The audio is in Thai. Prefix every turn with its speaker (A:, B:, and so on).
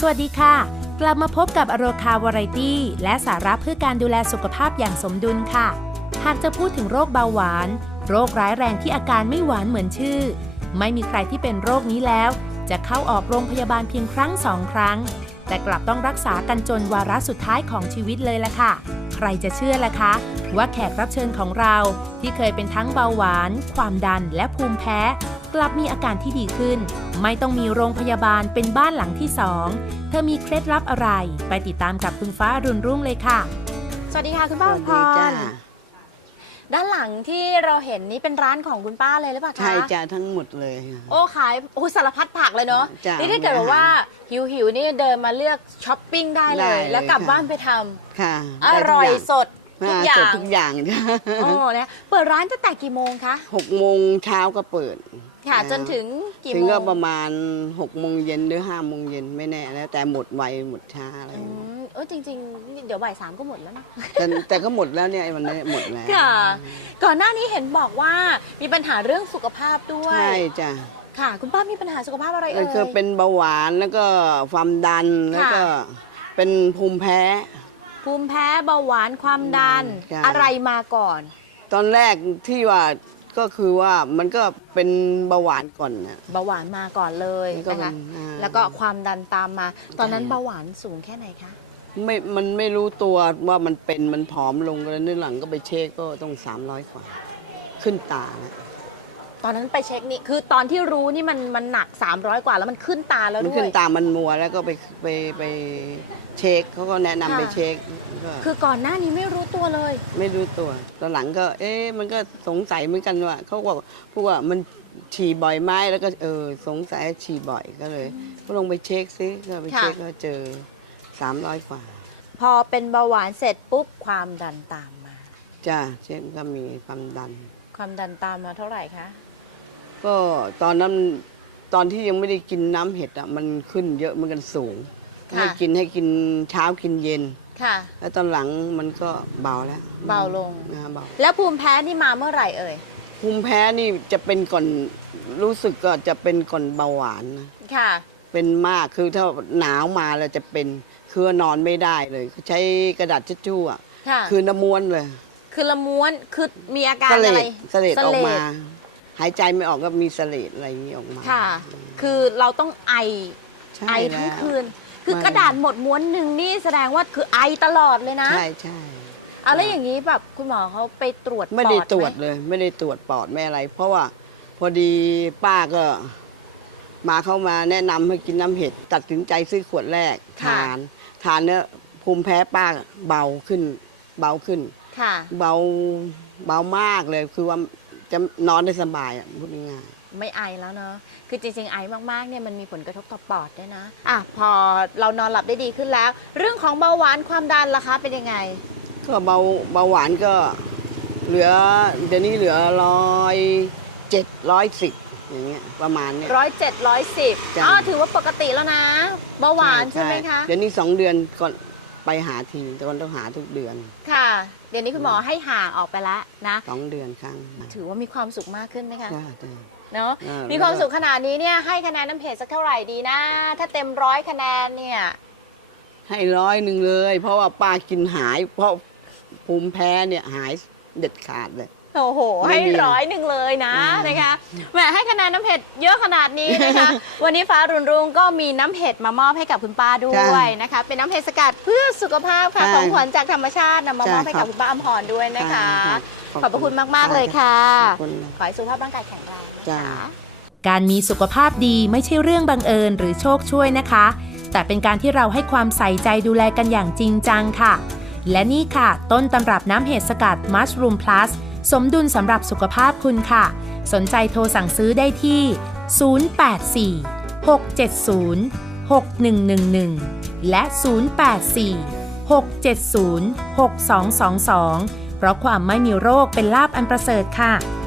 A: วัสดีค่ะกลับมาพบกับอโรคาวาไรตี้และสาระเพื่อการดูแลสุขภาพอย่างสมดุลค่ะหากจะพูดถึงโรคเบาหวานโรคร้ายแรงที่อาการไม่หวานเหมือนชื่อไม่มีใครที่เป็นโรคนี้แล้วจะเข้าออกโรงพยาบาลเพียงครั้ง2 ครั้งแต่กลับต้องรักษากันจนวาระสุดท้ายของชีวิตเลยล่ะค่ะใครจะเชื่อล่ะคะว่าแขกรับเชิญของเราที่เคยเป็นทั้งเบาหวานความดันและภูมิแพ้กลับมีอาการที่ดีขึ้นไม่ต้องมีโรงพยาบาลเป็นบ้านหลังที่2เธอมีเคล็ดลับอะไรไปติดตามกับคุณฟ้าอรุณรุ่งเลยค่ะสวัสดีค่ะคุณป้าพรด้านหลังที่เราเห็นนี้เป็นร้านของคุณป้าเลยหรือเปล่าคะ
B: ใช่จ้ะทั้งหมดเลย
A: โอ้ขายโอ้สารพัดผักเลยเนาะนี่ถ้าเกิดว่าหิวนี่เดินมาเลือกช้อปปิ้งได้เลยแล้วกลับบ้านไปทำ
B: ค่ะ
A: อร่อยสดทุกอย่าง
B: ทุกอย่างจ้ะ
A: โอ้เนี่ยเปิดร้านตั้งแต่กี่โมงคะ
B: 6 โมงเช้าก็เปิด
A: ค่ะจนถึงกี่โมง
B: ถึงก็ประมาณ6 โมงเย็นหรือ5 โมงเย็นไม่แน่แล้วแต่หมดไวหมดช้าอะไร
A: จริงๆเดี๋ยวบ่าย 3ก็หมดแล้วนะ
B: แต่ก็หมดแล้วเนี่ยวันนี้หมดแล้ว
A: ค่ะก่อนหน้านี้เห็นบอกว่ามีปัญหาเรื่องสุขภาพด้วย
B: ใช่จ้ะ
A: ค่ะคุณป้ามีปัญหาสุขภาพอะไร
B: คือเป็นเบาหวานแล้วก็ความดันแล้วก็เป็นภูมิแพ้
A: เบาหวานความดันอะไรมาก่อน
B: ตอนแรกที่ว่าก็คือว่ามันก็เป็นเบาหวานก่อนนะ
A: เบาหวานมาก่อนเลยนะคะแล้วก็ความดันตามมาตอนนั้นเบาหวานสูงแค่ไหนคะ
B: มันไม่รู้ตัวว่ามันผอมลงแล้วนี่หลังก็ไปเช็คก็ต้อง300 กว่าขึ้นตาแล้ว
A: ตอนนั้นไปเช็คนี่คือตอนที่รู้นี่มันหนัก300 กว่าแล้วมันขึ้นตาแล้วด้วย
B: มันขึ้นตามันมัวแล้วก็ไปเช็คเขาก็แนะนำไปเช็ค
A: คือก่อนหน้านี้ไม่รู้ตัวเลย
B: ไม่รู้ตัวตอนหลังก็มันก็สงสัยเหมือนกันว่าเขาบอกพวกว่ามันฉี่บ่อยไหมแล้วก็สงสัยฉี่บ่อยก็เลยก็ลงไปเช็คซิก็ไปเช็คก็เจอ300 กว่า
A: พอเป็นเบาหวานเสร็จปุ๊บความดันตามมา
B: จ้าเช่นก็มีความดัน
A: ตามมาเท่าไหร่คะ
B: ก็ตอนนั้นตอนที่ยังไม่ได้กินน้ำเห็ดอ่ะมันขึ้นเยอะมันกันสูงให้กินเช้ากินเย็น
A: ค่ะ
B: แล้วตอนหลังมันก็เบาแล้ว
A: เบาลง
B: เบา
A: แล้วภูมิแพ้นี่มาเมื่อไหร่
B: ภูมิแพ้นี่จะเป็นก่อนรู้สึกก็จะเป็นก่อนเบาหวานนะ
A: ค่ะ
B: เป็นมากคือถ้าหนาวมาแล้วจะเป็นคือนอนไม่ได้เลยใช้กระดาษทิชชู่อ่ะคือน้ำม้วนเลย
A: คือละม้วนคือมีอาการอะไร
B: เสลดออกมาหายใจไม่ออกก็มีเสลดอะไรอย่างนี้ออกมา
A: ค่ะคือเราต้องไอทั้งคืนคือกระดาษหมดม้วนหนึ่งนี่แสดงว่าคือไอตลอดเลยนะ
B: ใช่
A: อะไรอย่างนี้แบบคุณหมอเขาไปตรวจปอด
B: ไม่ได้ตรวจเลยไม่ได้ตรวจปอดไม่อะไรเพราะว่าพอดีป้าก็เข้ามาแนะนำให้กินน้ำเห็ดตัดสินใจซื้อขวดแรกทานเนี่ยภูมิแพ้ป้าเบาขึ้น
A: ค่ะ
B: เบามากเลยคือว่าจะนอนได้สบายอ่ะพูดง่าย
A: ๆไม่ไอแล้วเนาะคือจริงๆไอมากๆเนี่ยมันมีผลกระทบต่อปอดด้วยนะพอเรานอนหลับได้ดีขึ้นแล้วเรื่องของเบาหวานความดันล่ะคะเป็นยังไง
B: ก็เบาหวานก็เดี๋ยวนี้เหลือ107 110อย่างเงี้ยประมาณเนี้ย
A: 107 110ถือว่าปกติแล้วนะเบาหวานใช่ไหมคะ
B: เดี๋ยวนี้2 เดือนก่อนไปหาทีแต่วันต้องหาทุกเดือน
A: ค่ะเดี๋ยวนี้คุณหมอให้ห่างออกไปแล้วนะ
B: 2 เดือนครั้ง
A: ถือว่ามีความสุขมากขึ้นไหมคะ
B: เนาะ
A: มีความสุขขนาดนี้เนี่ยให้คะแนนน้ำเผ็ดสักเท่าไหร่ดีนะถ้าเต็ม100 คะแนนเนี่ย
B: ให้100เลยเพราะว่าป้ากินหายเพราะภูมิแพ้เนี่ยหายเด็ดขาดเลย
A: โอ้โหให้100เลยนะนะคะแหมให้คะแนนน้ำเผ็ดเยอะขนาดนี้นะคะวันนี้ฟ้ารุ่งรุ่งก็มีน้ำเผ็ดมามอบให้กับคุณป้าด้วยนะคะเป็นน้ำเผ็ดสกัดเพื่อสุขภาพค่ะของขวัญจากธรรมชาตินำมามอบให้กับคุณป้าอมพรด้วยนะคะขอบพระคุณมากๆเลยค่ะขอให้สุขภาพร่างกายแข็งแรงนะคะการมีสุขภาพดีไม่ใช่เรื่องบังเอิญหรือโชคช่วยนะคะแต่เป็นการที่เราให้ความใส่ใจดูแลกันอย่างจริงจังค่ะและนี่ค่ะต้นตำรับน้ำเห็ดสกัด Mushroom Plus สมดุลสำหรับสุขภาพคุณค่ะสนใจโทรสั่งซื้อได้ที่ 084 670 6111 และ 084 670 6222 เพราะความไม่มีโรคเป็นลาภอันประเสริฐค่ะ